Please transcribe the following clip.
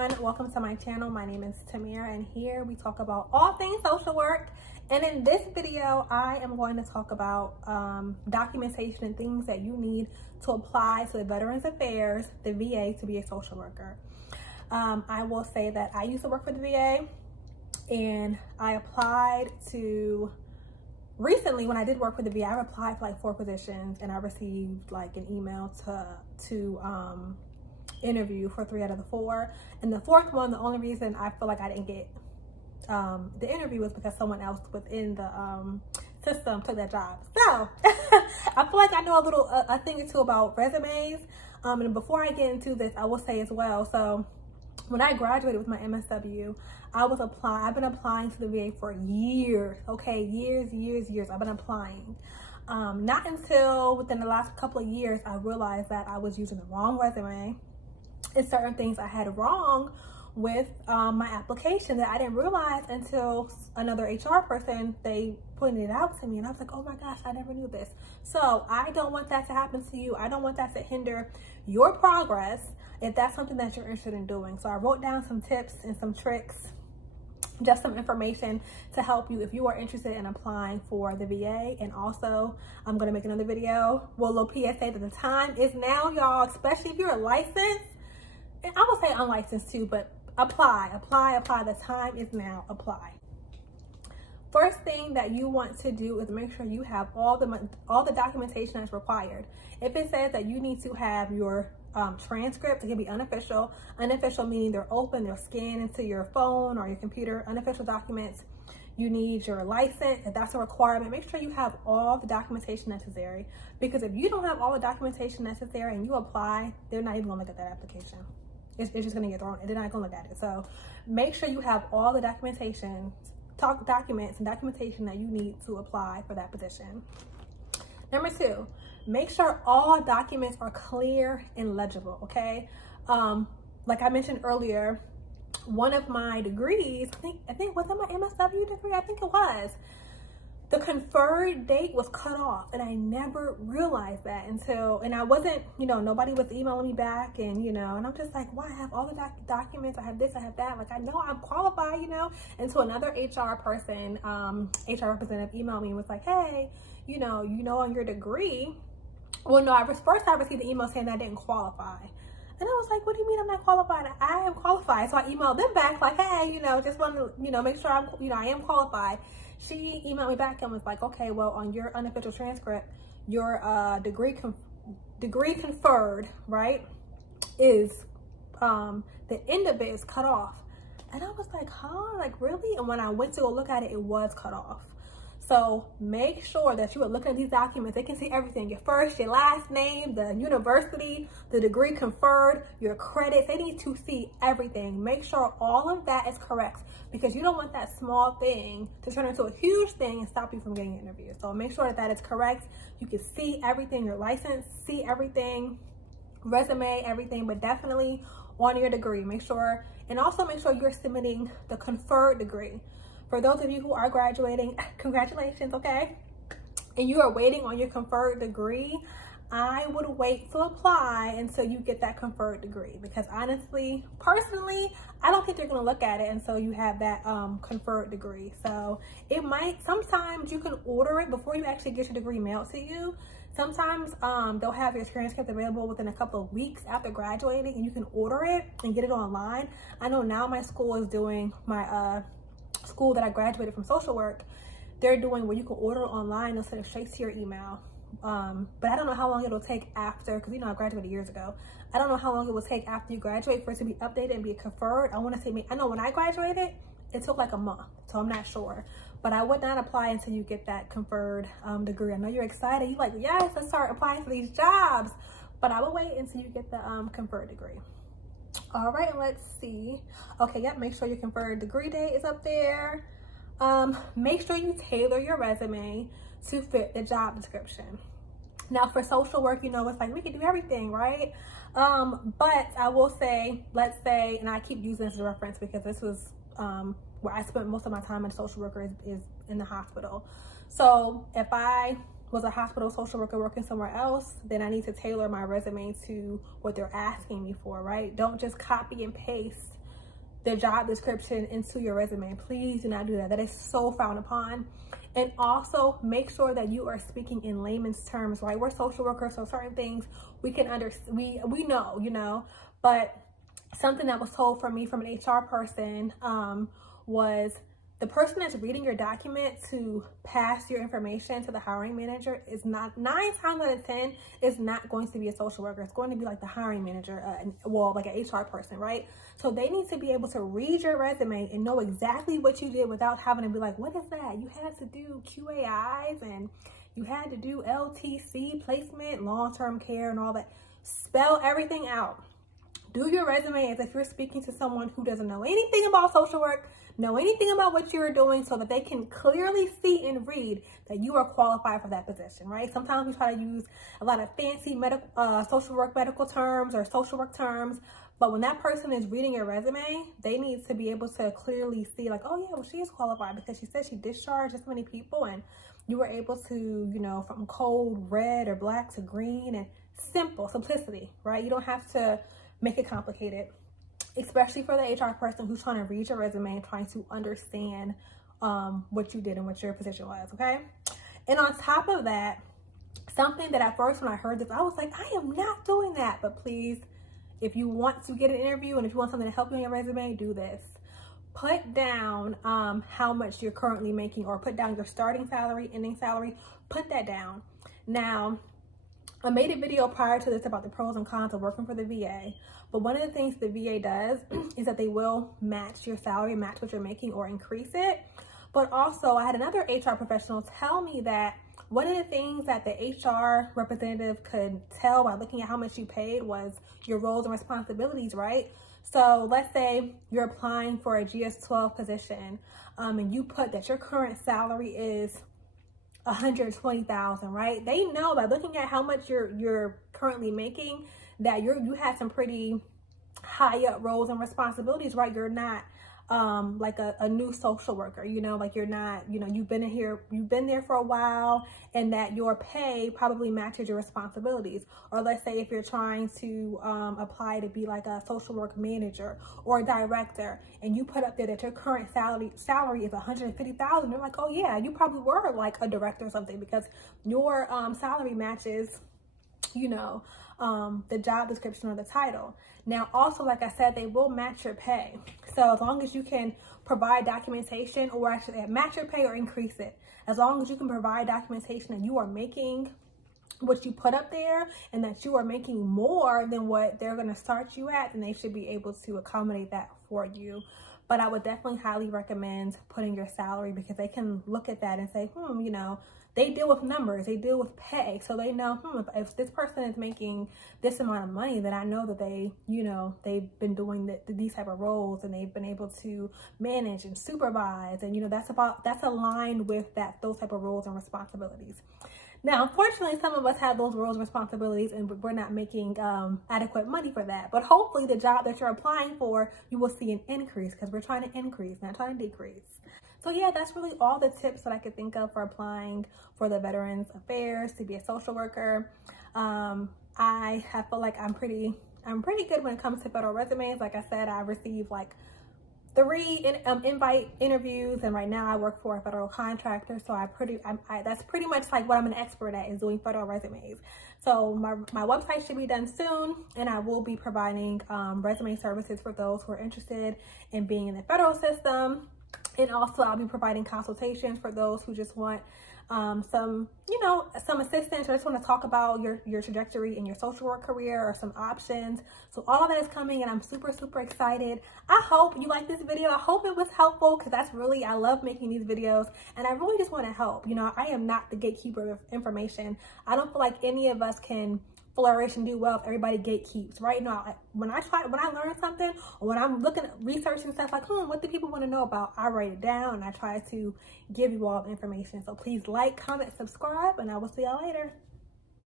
everyone, welcome to my channel. My name is Tamira and here we talk about all things social work. And in this video, I am going to talk about documentation and things that you need to apply to the Veterans Affairs, the VA, to be a social worker. I will say that I used to work for the VA and I applied to, recently when I did work for the VA, I applied for like 4 positions and I received like an email to interview for 3 out of the 4. And the 4th one, the only reason I feel like I didn't get the interview was because someone else within the system took that job. So I feel like I know a thing or two about resumes. And before I get into this, I will say as well, so when I graduated with my MSW, I've been applying to the VA for years, okay? Years. I've been applying. Not until within the last couple of years, I realized that I was using the wrong resume. And certain things I had wrong with my application that I didn't realize until another HR person, they pointed it out to me and I was like, oh my gosh, I never knew this. So I don't want that to happen to you. I don't want that to hinder your progress if that's something that you're interested in doing. So I wrote down some tips and some tricks, just some information to help you if you are interested in applying for the VA. And also I'm going to make another video, well, a little PSA that the time is now, y'all, especially if you're licensed. And I would say unlicensed too, but apply. The time is now, apply. First thing that you want to do is make sure you have all the documentation that's required. If it says that you need to have your transcript, it can be unofficial. Unofficial meaning they're open, they're scanned into your phone or your computer. Unofficial documents, you need your license. If that's a requirement, make sure you have all the documentation necessary. Because if you don't have all the documentation necessary and you apply, they're not even gonna look at that application. It's just gonna get thrown and they're not gonna look at it. So make sure you have all the documentation, documents and documentation that you need to apply for that position. Number 2, make sure all documents are clear and legible, okay? Like I mentioned earlier, one of my degrees, I think was it my MSW degree? I think it was. The conferred date was cut off and I never realized that until, and I wasn't, nobody was emailing me back and, and I'm just like, why? I have all the documents, I have this, I have that. Like, I know I'm qualified, until another HR person, HR representative emailed me and was like, hey, on your degree, well, no, first I received the email saying that I didn't qualify. And I was like, what do you mean I'm not qualified? I am qualified. So I emailed them back like, hey, just want to, make sure I am qualified. She emailed me back and was like, okay, well, on your unofficial transcript, your degree conferred, right, is, the end of it is cut off. And I was like, huh? Like, really? And when I went to go look at it, it was cut off. So make sure that you are looking at these documents. They can see everything, your first, your last name, the university, the degree conferred, your credits. They need to see everything. Make sure all of that is correct because you don't want that small thing to turn into a huge thing and stop you from getting an interview. So make sure that that is correct. You can see everything, your license, see everything, resume, everything, but definitely on your degree. Make sure, and also make sure you're submitting the conferred degree. For those of you who are graduating, congratulations, okay? And you are waiting on your conferred degree, I would wait to apply until you get that conferred degree because honestly, personally, I don't think they're gonna look at it until you have that conferred degree. So it might, sometimes you can order it before you actually get your degree mailed to you. Sometimes they'll have your transcript available within a couple of weeks after graduating and you can order it and get it online. I know now my school is doing, my school that I graduated from social work, they're doing where you can order it online, they'll send it straight to your email. But I don't know how long it'll take after, because I graduated years ago. I don't know how long it will take after you graduate for it to be updated and be conferred. I want to say, I know when I graduated, it took like a month, so I'm not sure. But I would not apply until you get that conferred degree. I know you're excited. You're like, yes, let's start applying for these jobs. But I will wait until you get the conferred degree. All right, let's see. Okay, yep, make sure your conferred degree date is up there. Make sure you tailor your resume to fit the job description. Now for social work, it's like we can do everything, right? But I will say, let's say, and I keep using this as a reference because this was where I spent most of my time as a social worker is in the hospital. So if I was a hospital social worker working somewhere else, then I need to tailor my resume to what they're asking me for, right? Don't just copy and paste the job description into your resume. Please do not do that. That is so frowned upon. And also make sure that you are speaking in layman's terms, right? We're social workers, so certain things we can understand, we know, you know, but something that was told from me from an HR person was the person that's reading your document to pass your information to the hiring manager is not, 9 times out of 10, is not going to be a social worker. It's going to be like the hiring manager, well, like an HR person, right? So they need to be able to read your resume and know exactly what you did without having to be like, what is that? You had to do QAIs and you had to do LTC, placement, long-term care and all that. Spell everything out. Do your resume as if you're speaking to someone who doesn't know anything about social work, know anything about what you're doing, so that they can clearly see and read that you are qualified for that position, right? Sometimes we try to use a lot of fancy medical, social work medical terms or social work terms, but when that person is reading your resume, they need to be able to clearly see like, oh yeah, well, she is qualified because she said she discharged this many people and you were able to, you know, from cold red or black to green, and simplicity, right? You don't have to make it complicated, especially for the HR person who's trying to read your resume and trying to understand what you did and what your position was, okay? And on top of that, something that at first when I heard this, I was like, I am not doing that. But please, if you want to get an interview and if you want something to help you on your resume, do this. Put down how much you're currently making, or put down your starting salary, ending salary, put that down. Now, I made a video prior to this about the pros and cons of working for the VA, but one of the things the VA does is that they will match your salary, match what you're making, or increase it. But also, I had another HR professional tell me that one of the things that the HR representative could tell by looking at how much you paid was your roles and responsibilities, right? So let's say you're applying for a GS-12 position, and you put that your current salary is $120,000, right? They know by looking at how much you're currently making that you had some pretty high up roles and responsibilities, right? You're not like a new social worker, you know, like you're not, you know, you've been there for a while, and that your pay probably matches your responsibilities. Or let's say if you're trying to apply to be like a social work manager or a director, and you put up there that your current salary is $150,000, they're like, oh yeah, you probably were like a director or something, because your salary matches, you know, the job description or the title. Now, also, like I said, they will match your pay. So as long as you can provide documentation, or actually match your pay or increase it, as long as you can provide documentation that you are making what you put up there and that you are making more than what they're going to start you at, then they should be able to accommodate that for you. But I would definitely highly recommend putting your salary, because they can look at that and say, you know, they deal with numbers, they deal with pay. So they know, if this person is making this amount of money, then I know that they, you know, they've been doing these type of roles, and they've been able to manage and supervise. And, you know, that's aligned with those type of roles and responsibilities. Now, unfortunately, some of us have those roles and responsibilities, and we're not making adequate money for that. But hopefully the job that you're applying for, you will see an increase, because we're trying to increase, not trying to decrease. So yeah, that's really all the tips that I could think of for applying for the Veterans Affairs to be a social worker. I feel like I'm pretty good when it comes to federal resumes. Like I said, I received like 3 invite interviews, and right now I work for a federal contractor, so that's pretty much like what I'm an expert at, is doing federal resumes. So my website should be done soon, and I will be providing resume services for those who are interested in being in the federal system. And also I'll be providing consultations for those who just want some assistance, or just want to talk about your trajectory in your social work career, or some options. So all of that is coming, and I'm super, super excited. I hope you like this video. I hope it was helpful, because I love making these videos, and I really just want to help. You know, I am not the gatekeeper of information. I don't feel like any of us can flourish and do well if everybody gatekeeps, right? Now, when I learn something, or when I'm researching stuff, like, what do people want to know about? I write it down, and I try to give you all the information. So please like, comment, subscribe, and I will see y'all later.